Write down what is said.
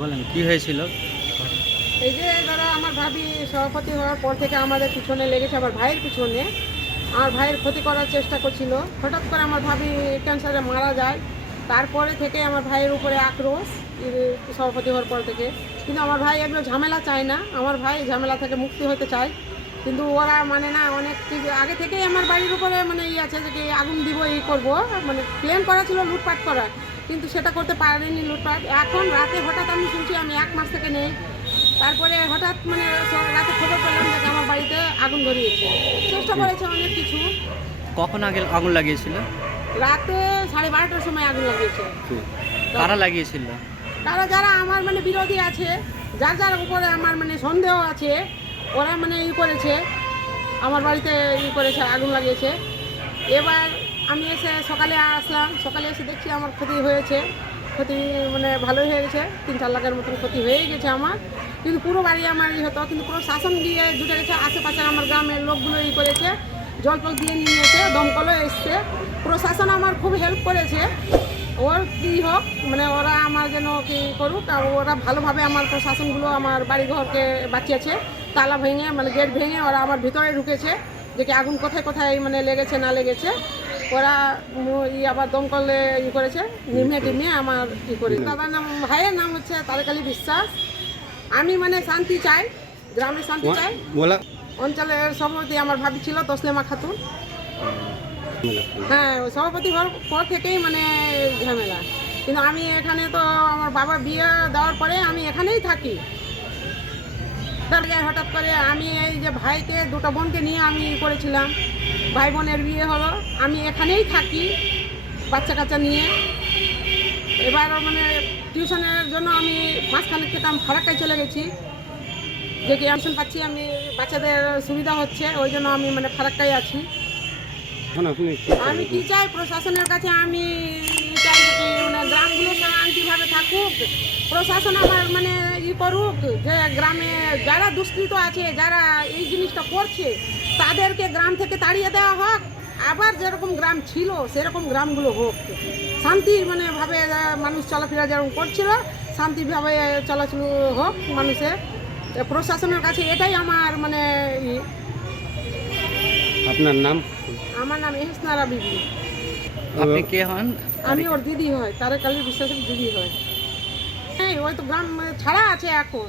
বলেন, কি হয়েছিল? এই যে ধরো আমার ভাবি সভাপতি হওয়ার পর থেকে আমাদের পিছনে লেগেছে আমার ভাইয়ের পিছনে। আমার ভাইয়ের ক্ষতি করার চেষ্টা করছিল। হঠাৎ করে আমার ভাবি ক্যান্সারে মারা যায়। তারপরে থেকে আমার ভাইয়ের উপরে আক্রোশ সভাপতি হওয়ার পর থেকে। কিন্তু আমার ভাই এগুলো ঝামেলা চায় না। আমার ভাই ঝামেলা থেকে মুক্তি হতে চায়। কিন্তু ওরা মানে না, অনেক আগে থেকেই আমার বাড়ির উপরে মানে ই আছে যে আগুন দিব, এই করব। মানে প্ল্যান করা ছিল লুটপাট করা কিন্তু সেটা করতে পারেনি লুটপাট এখন রাতে হঠাৎ আমি শুনছি আমি এক মাস থেকে নেই। তারপরে হঠাৎ মানে রাতে খবর পেলাম যে আমার বাড়িতে আগুন ধরিয়েছে। চেষ্টা করেছে অনেক কিছু। কখন আগে আগুন লাগিয়েছিল? রাতে সাড়ে বারোটার সময় আগুন লাগিয়েছে। কারা লাগিয়েছিল? তারা যারা আমার মানে বিরোধী আছে যার যার উপরে আমার মানে সন্দেহ আছে ওরা মানে ই করেছে আমার বাড়িতে ই করেছে আগুন লাগিয়েছে। এবার আমি এসে সকালে আসলাম। সকালে এসে দেখছি আমার ক্ষতি হয়েছে। ক্ষতি মানে ভালোই হয়ে গেছে। তিন চার লাখের মতন ক্ষতি হয়েই গেছে আমার। কিন্তু পুরো বাড়ি আমার ই হতো, কিন্তু পুরো শাসন দিয়ে জুটে গেছে। আশেপাশে আমার গ্রামের লোকগুলো ই করেছে, জল টল দিয়ে নিয়েছে, দমকলও এসছে। প্রশাসন আমার খুব হেল্প করেছে। ওর কী হোক মানে ওরা আমার যেন কি করুক, আর ওরা ভালোভাবে আমার প্রশাসনগুলো, আমার বাড়িঘরকে বাঁচিয়েছে। তালা ভেঙে মানে গেট ভেঙে ওরা আমার ভিতরে ঢুকেছে। যে কি আগুন কোথায় কোথায় মানে লেগেছে, না লেগেছে। ওরা ই আবার দমকলে ই করেছে নিমে টিমে আমার ই করেছে দাদার নাম ভাইয়ের নাম হচ্ছে তারেক আলী বিশ্বাস। আমি মানে শান্তি চাই গ্রামে শান্তি চাই। অঞ্চলের সভাপতি আমার ভাবি ছিল তসলেমা খাতুন। হ্যাঁ সভাপতি হওয়ার পর থেকেই মানে ঝামেলা। কিন্তু আমি এখানে তো আমার বাবা বিয়ে দেওয়ার পরে আমি এখানেই থাকি। হঠাৎ করে আমি এই যে ভাইকে দুটো বোনকে নিয়ে আমি করেছিলাম। ভাই বোনের বিয়ে হলো। আমি এখানেই থাকি বাচ্চা কাচ্চা নিয়ে। এবার মানে টিউশনের জন্য আমি মাঝখানের থেকে আমি ফারাক্কায় চলে গেছি। যে কি টিউশন পাচ্ছি আমি বাচ্চাদের সুবিধা হচ্ছে ওই জন্য আমি মানে ফারাক্কায় আছি। আমি কি চাই? প্রশাসনের কাছে আমি চাই যে মানে গ্রামগুলো শান্তিভাবে থাকুক। প্রশাসন আমার মানে ই করুক যে গ্রামে যারা দুষ্কৃত আছে যারা এই জিনিসটা করছে তাদেরকে গ্রাম থেকে তাড়িয়ে দেওয়া হোক আবার যেরকম গ্রাম ছিল সেরকম গ্রামগুলো হোক। শান্তি মানে ভাবে মানুষ চলাফেরা যেরকম করছিল শান্তিভাবে চলাচল হোক মানুষের। প্রশাসনের কাছে এটাই আমার মানে ই। আপনার নাম? আমার নাম এহসনারা বিবি। আপনি কে হন? আমি ওর দিদি হয় তারেক আলী বিশ্বাসের দিদি হয়। হ্যাঁ ওই তো গ্রাম ছাড়া আছে এখন।